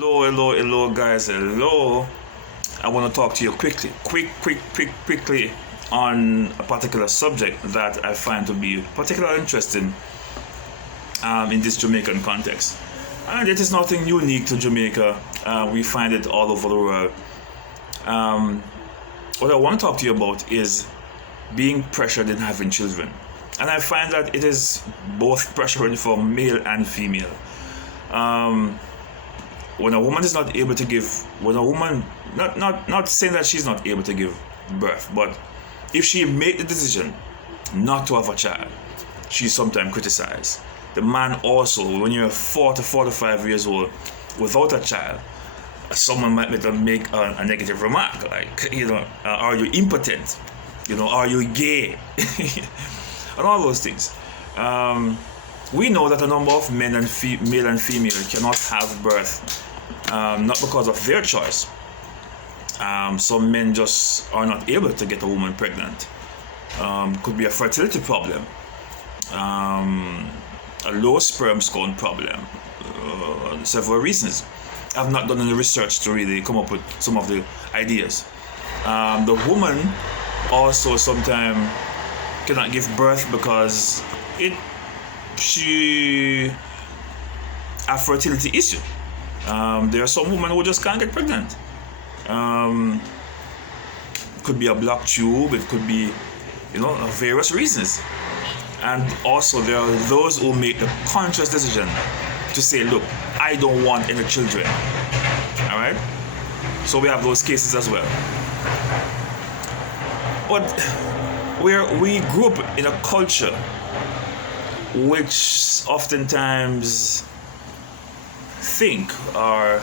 Hello, guys. Hello. I want to talk to you quickly on a particular subject that I find to be particularly interesting in this Jamaican context. And it is nothing unique to Jamaica. We find it all over the world. Um, what I want to talk to you about is being pressured in having children. And I find that it is both pressuring for male and female. Um, when a woman is not able to give, when a woman, not saying that she's not able to give birth, but if she make the decision not to have a child, she's sometimes criticized. The man also, when you're 40, 45 years old without a child, someone might make a negative remark like, are you impotent? Are you gay? And all those things. We know that a number of men and male and female cannot have birth, not because of their choice. Some men just are not able to get a woman pregnant. Could be a fertility problem, a low sperm count problem, several reasons. I've not done any research to really come up with some of the ideas. The woman also sometimes cannot give birth because she a fertility issue. There are some women who just can't get pregnant. It could be a blocked tube. It could be, various reasons. And also there are those who make the conscious decision to say, look, I don't want any children. All right. So we have those cases as well. But we grew up in a culture which oftentimes think or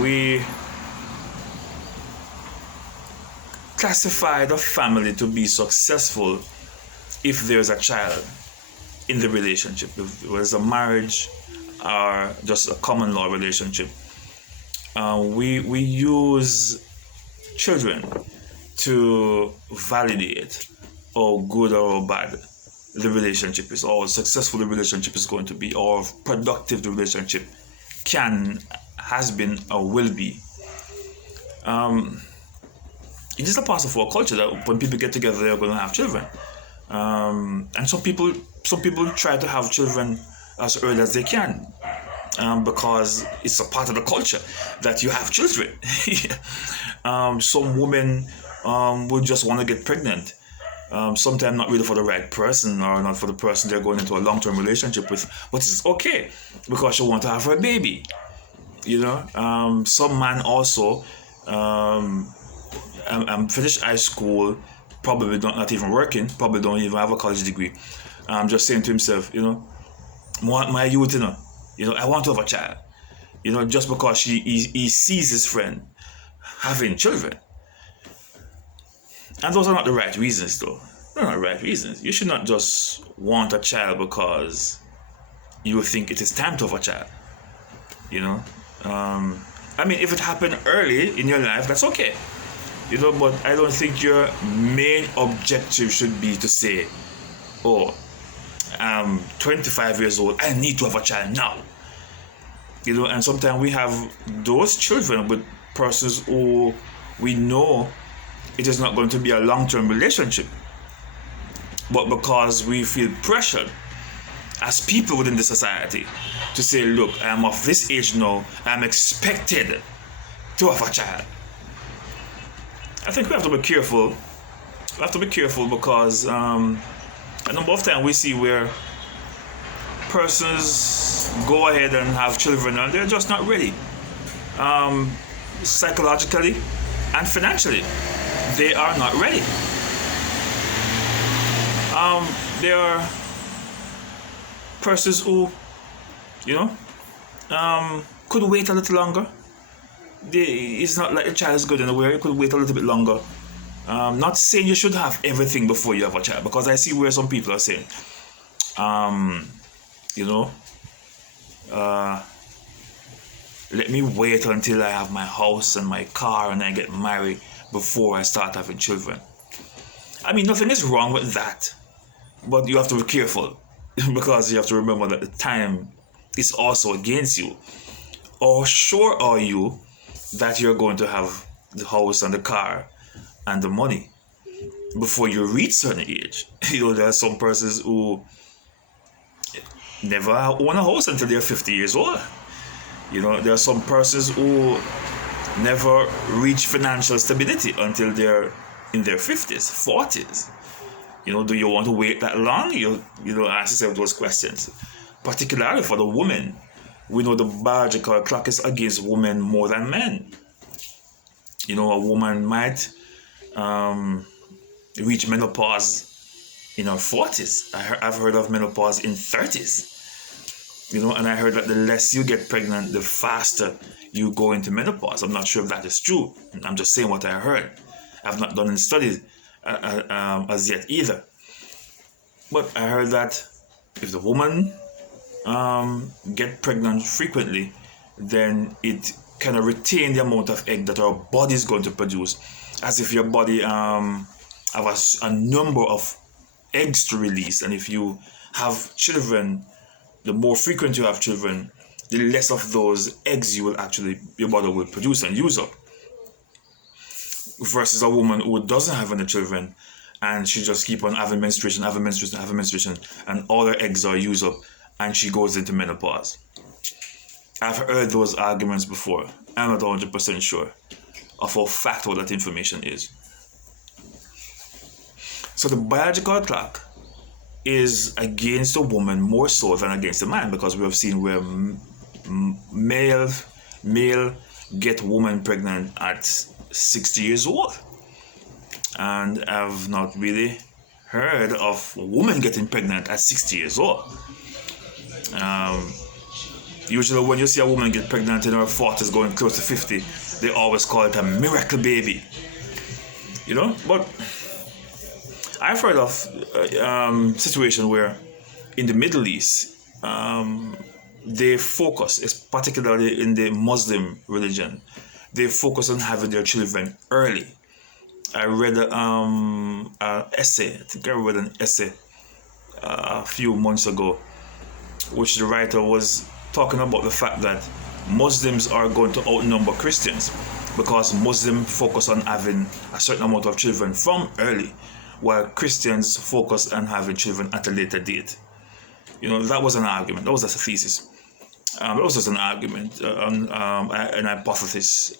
we classify the family to be successful if there's a child in the relationship, if it was a marriage or just a common law relationship. We use children to validate how good or how bad the relationship is, or successful the relationship is going to be, or productive the relationship has been or will be. It is a part of our culture that when people get together, they're going to have children. And some people try to have children as early as they can, because it's a part of the culture that you have children. Some women would just want to get pregnant. Sometimes not really for the right person or not for the person they're going into a long-term relationship with, but it's okay because she wants to have her baby. Some man also finished high school, probably not even working, probably don't even have a college degree. Just saying to himself, my youth, I want to have a child. Just because he sees his friend having children. And those are not the right reasons, though. They're not the right reasons. You should not just want a child because you think it is time to have a child. If it happened early in your life, that's okay. But I don't think your main objective should be to say, oh, I'm 25 years old, I need to have a child now. And sometimes we have those children with persons who we know it is not going to be a long-term relationship. But because we feel pressured as people within the society to say, look, I'm of this age now, I'm expected to have a child. I think we have to be careful. We have to be careful because a number of times we see where persons go ahead and have children and they're just not ready. Psychologically and financially, they are not ready. There are persons who, could wait a little longer. It's not like a child is good in a way. You could wait a little bit longer. Not saying you should have everything before you have a child, because I see where some people are saying, let me wait until I have my house and my car and I get married before I start having children. Nothing is wrong with that, but you have to be careful because you have to remember that the time is also against you. Or sure are you that you're going to have the house and the car and the money before you reach certain age? There are some persons who never own a house until they're 50 years old. There are some persons who never reach financial stability until they're in their 50s, 40s. Do you want to wait that long? Ask yourself those questions. Particularly for the woman, we know the biological clock is against women more than men. A woman might reach menopause in her 40s. I've heard of menopause in 30s. And I heard that the less you get pregnant, the faster you go into menopause. I'm not sure if that is true. I'm just saying what I heard. I've not done any studies as yet either. But I heard that if the woman get pregnant frequently, then it kind of retain the amount of egg that our body is going to produce, as if your body have a number of eggs to release. And if you have children, the more frequent you have children, the less of those eggs your body will produce and use up. Versus a woman who doesn't have any children and she just keep on having menstruation, and all her eggs are used up and she goes into menopause. I've heard those arguments before. I'm not 100% sure of how factual that information is. So the biological clock is against the woman more so than against the man, because we have seen where male get woman pregnant at 60 years old. And I've not really heard of a woman getting pregnant at 60 years old. Usually when you see a woman get pregnant in her 40s going close to 50, they always call it a miracle baby. But I've heard of situation where in the Middle East, they focus, particularly in the Muslim religion, they focus on having their children early. I read an essay, I think I read an essay a few months ago, which the writer was talking about the fact that Muslims are going to outnumber Christians because Muslims focus on having a certain amount of children from early, while Christians focus on having children at a later date. That was an argument, that was just a thesis. It was just an argument, an hypothesis.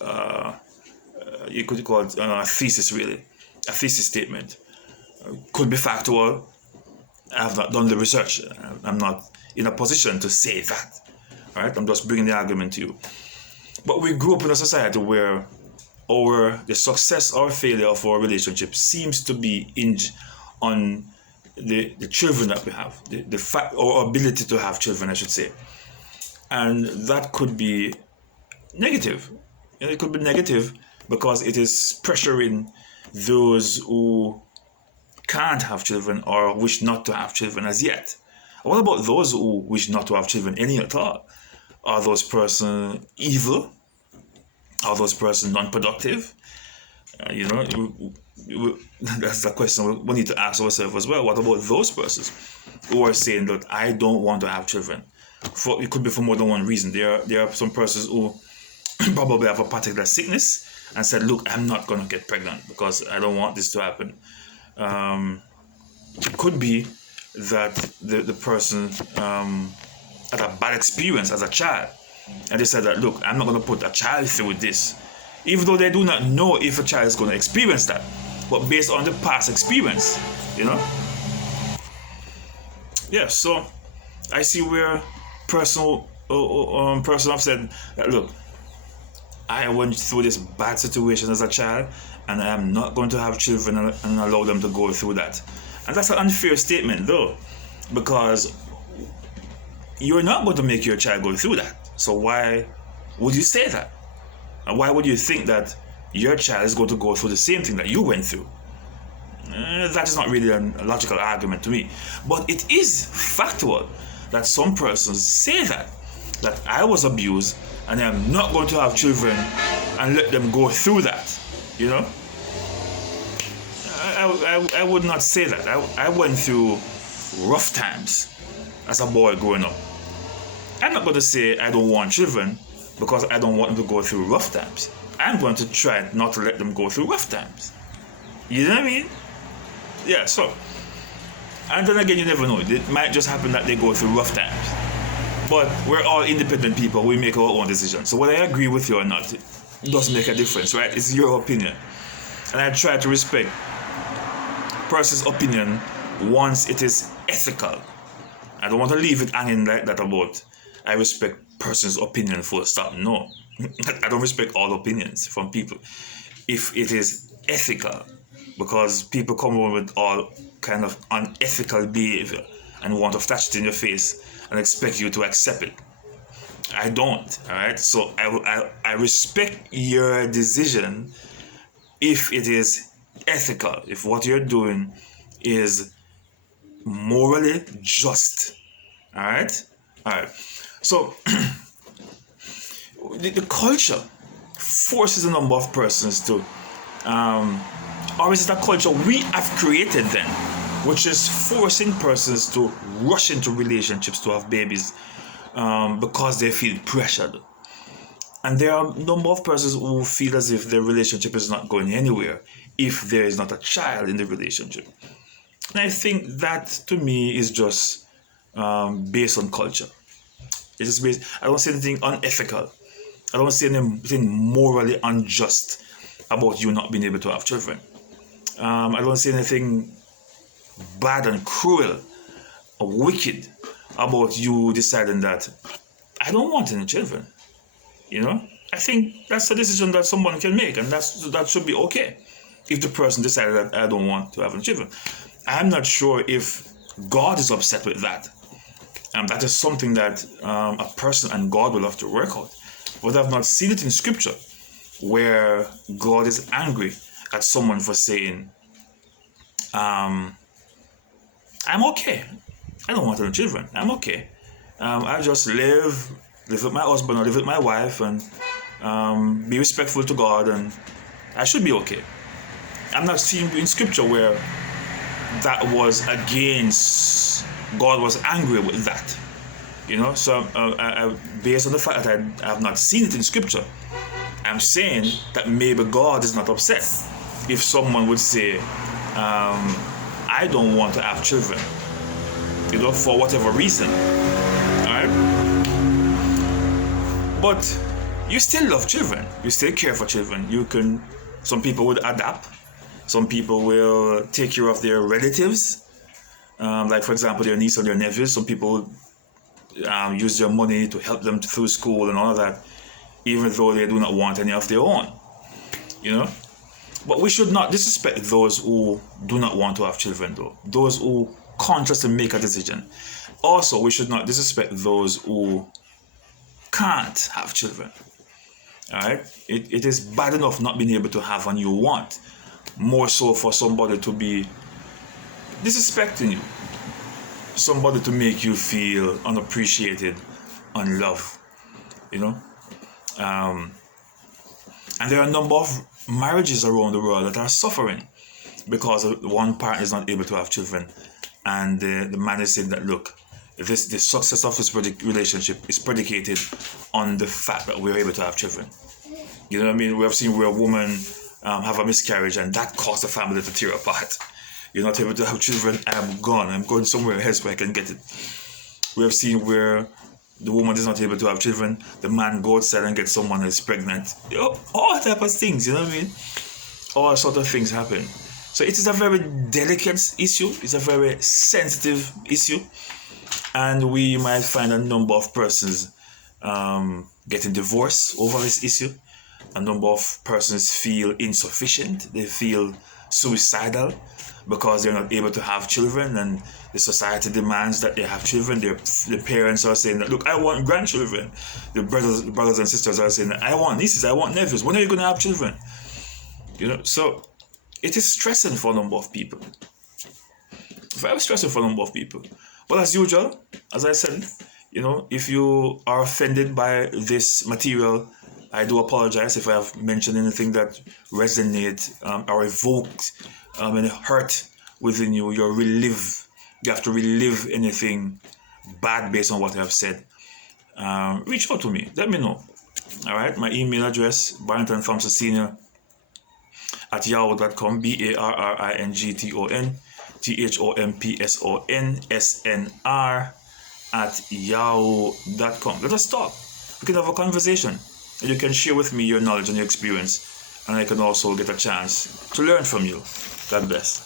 You could call it a thesis, really. A thesis statement. Could be factual. I have not done the research. I'm not in a position to say that. All right? I'm just bringing the argument to you. But we grew up in a society where the success or failure of our relationship seems to be hinged on the children that we have. The fact, or ability to have children, I should say. And that could be negative. It could be negative because it is pressuring those who can't have children or wish not to have children as yet. What about those who wish not to have children any at all? Are those persons evil? Are those persons non-productive? That's the question we need to ask ourselves as well. What about those persons who are saying that I don't want to have children? It could be for more than one reason. There are some persons who probably have a particular sickness and said, look, I'm not going to get pregnant because I don't want this to happen. It could be that the person had a bad experience as a child, and they said that, look, I'm not going to put a child through this, even though they do not know if a child is going to experience that, but based on the past experience, Yeah, so I see where person have said that, look, I went through this bad situation as a child and I am not going to have children and allow them to go through that. And that's an unfair statement though, because you're not going to make your child go through that. So why would you say that? And why would you think that your child is going to go through the same thing that you went through? That is not really a logical argument to me. But it is factual that some persons say that I was abused and I'm not going to have children and let them go through that, I would not say that. I went through rough times as a boy growing up. I'm not going to say I don't want children, because I don't want them to go through rough times. I'm going to try not to let them go through rough times. You know what I mean? Yeah, so. And then again, you never know. It might just happen that they go through rough times. But we're all independent people. We make our own decisions. So whether I agree with you or not, it doesn't make a difference, right? It's your opinion. And I try to respect person's opinion once it is ethical. I don't want to leave it hanging like that about I respect person's opinion full stop. No. I don't respect all opinions from people if it is ethical, because people come over with all kind of unethical behavior and want to flash it in your face and expect you to accept it. I don't, all right? So I respect your decision if it is ethical, if what you're doing is morally just, all right? All right. So the culture forces a number of persons to, or is it a culture we have created then, which is forcing persons to rush into relationships to have babies because they feel pressured. And there are a number of persons who feel as if their relationship is not going anywhere if there is not a child in the relationship. And I think that, to me, is just based on culture. It is based. I don't see anything unethical. I don't see anything morally unjust about you not being able to have children. I don't see anything bad and cruel or wicked about you deciding that I don't want any children. You know, I think that's a decision that someone can make, and that should be okay if the person decided that I don't want to have any children. I'm not sure if God is upset with that. That is something that a person and God will have to work out. But I've not seen it in Scripture where God is angry at someone for saying, I'm okay. I don't want any children. I'm okay. I just live with my husband or live with my wife and be respectful to God, and I should be okay. I'm not seeing in Scripture where that was against, God was angry with that. You know, so based on the fact that I have not seen it in Scripture, I'm saying that maybe God is not upset if someone would say, I don't want to have children, you know, for whatever reason. Alright? But you still love children. You still care for children. Some people would adapt. Some people will take care of their relatives. Like, for example, their niece or their nephews. Some people use their money to help them through school and all of that, even though they do not want any of their own. You know? But we should not disrespect those who do not want to have children, though. Those who consciously make a decision. Also, we should not disrespect those who can't have children. Alright? It is bad enough not being able to have when you want. More so for somebody to be disrespecting you. Somebody to make you feel unappreciated, unloved. You know? And there are a number of marriages around the world that are suffering because one partner is not able to have children, and the man is saying that, look, the success of this relationship is predicated on the fact that we're able to have children. You know what I mean? We have seen where a woman have a miscarriage and that caused the family to tear apart. You're not able to have children, I'm gone. I'm going somewhere else where I can get it. We have seen where the woman is not able to have children, the man goes outside and gets someone who is pregnant. You know, all type of things, you know what I mean? All sort of things happen. So it is a very delicate issue. It's a very sensitive issue. And we might find a number of persons getting divorced over this issue. A number of persons feel insufficient. They feel suicidal because they're not able to have children, and the society demands that they have children. The parents are saying that, look, I want grandchildren. The brothers and sisters are saying that, I want nieces, I want nephews. When are you going to have children? You know, so it is stressing for a number of people. Very stressful for a number of people. But as usual, as I said, you know, if you are offended by this material, I do apologize if I have mentioned anything that resonates or evoked any hurt within you. You have to relive anything bad based on what I have said. Reach out to me. Let me know. All right, my email address, Barrington Thompson Senior at yahoo.com, BARRINGTON at yahoo.com. Let us talk. We can have a conversation. And you can share with me your knowledge and your experience. And I can also get a chance to learn from you. God bless.